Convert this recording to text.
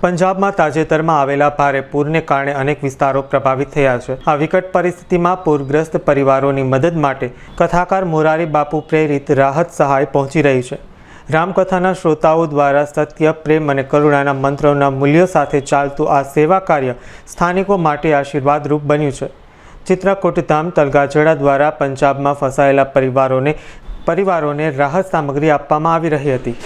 પંજાબમાં તાજેતરમાં આવેલા ભારે પૂરને કારણે અનેક વિસ્તારો પ્રભાવિત થયા છે। આ વિકટ પરિસ્થિતિમાં પૂરગ્રસ્ત પરિવારોની મદદ માટે કથાકાર મોરારી બાપુ પ્રેરિત રાહત સહાય પહોંચી રહી છે। રામકથાના શ્રોતાઓ દ્વારા સત્ય, પ્રેમ અને કરુણાના મંત્રોના મૂલ્યો સાથે ચાલતું આ સેવા કાર્ય સ્થાનિકો માટે આશીર્વાદરૂપ બન્યું છે। ચિત્રકૂટ ધામ તલગાજડા દ્વારા પંજાબમાં ફસાયેલા પરિવારોને રાહત સામગ્રી આપવામાં આવી રહી હતી।